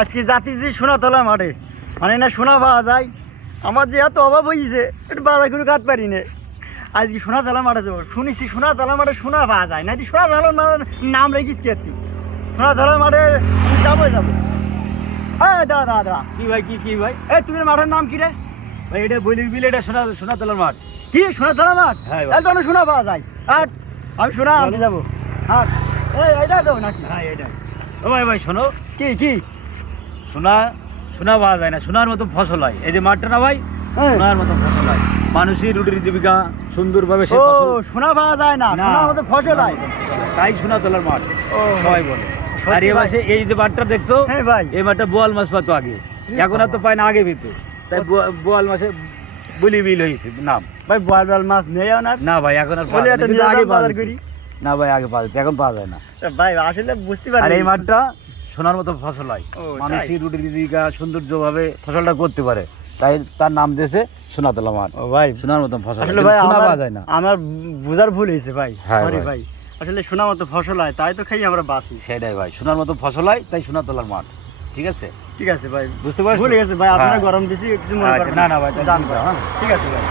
আজকে যাচ্ছি সোনাতলা মাঠে, মানে না সোনা পাওয়া যায়। আমার যে এত অভাব হয়েছে, একটু বাজার করে কাট পারি না। আজকে সোনাতলা মাঠে যাবো, শুনেছি সোনাতলা মাঠে সোনা পাওয়া যায় না। সোনাতলা মাঠের নাম রেখিস কি আর তুই? সোনাতলা মাঠে যাবো যাবো। হ্যাঁ দাদা দাদা, কি ভাই কি ভাই? এই তুমি মাঠের নাম কি রে? ভাই এটা বলির বিল, এটা সোনাতলার মাঠ। কি সোনাতলা মাঠ? হ্যাঁ ভাই। তাহলে তো অনেক সোনা পাওয়া যায়। আর আমি সোনা আনতে যাবো। হ্যাঁ এইটা দেবো নাকি? হ্যাঁ এটাই। ও ভাই শোনো, কি কি? সোনা পাওয়া যায় না, সোনার মতো ফসল হয়। এই যে মাঠটা না ভাই, হ্যাঁ। সোনার মতো ফসল হয়। মানুষের রুটির জীবিকা সুন্দরভাবে সে ও ফসল সোনা পাওয়া যায় না, না, সোনার মতো ফসল হয়। তাই সোনাতলার মাঠ ও সবাই বলে। সত্যি আর এ ভাই। মাসে এই যে মাঠটা দেখছো, হ্যাঁ ভাই। এই মাঠটা বোয়াল মাছ পাতো আগে, এখন আর তো পায় না, আগে পেতো। তাই বোয়াল মাসে বলি বিল হয়েছে নাম। ভাই বয়াল বয়াল মাছ নেই না? না ভাই এখন আর পাওয়া বলে যায় না, একটা কিন্তু নিয়ে আগে যাও পাওয়া বাজার যেত। করি। না ভাই আগে পাওয়া যেত, এখন পাওয়া যায় না। ভাই আসলে বুঝতে পারি। আর এই মাঠটা সোনার মতো ফসল হয়, ও, তাই? মানুষের রুটির জীবিকা সৌন্দর্যভাবে ফসলটা করতে পারে, তাই তার নাম দিয়েছে সোনাতলা মাঠ। ও ভাই, সোনার মতো ফসল হয়, আসলে কিন্তু ভাই সোনা আমার পাওয়া যায় না। আমার বুঝার ভুল হয়েছে ভাই। হ্যাঁ সরি ভাই। ভাই। আসলে সোনা মতো ফসল হয়, তাই তো খাই আমরা বাঁচি। সেটাই ভাই, সোনার মতো ফসল হয়, তাই সোনাতলার মাঠ। ঠিক আছে, ঠিক আছে ভাই, বুঝতে পারছো? ভুলে গেছে ভাই। আপনারা হ্যাঁ। গরম দিছি, কিছু মনে আচ্ছা, করবেন না না ভাই, জান যাও, হ্যাঁ। ঠিক আছে ভাই।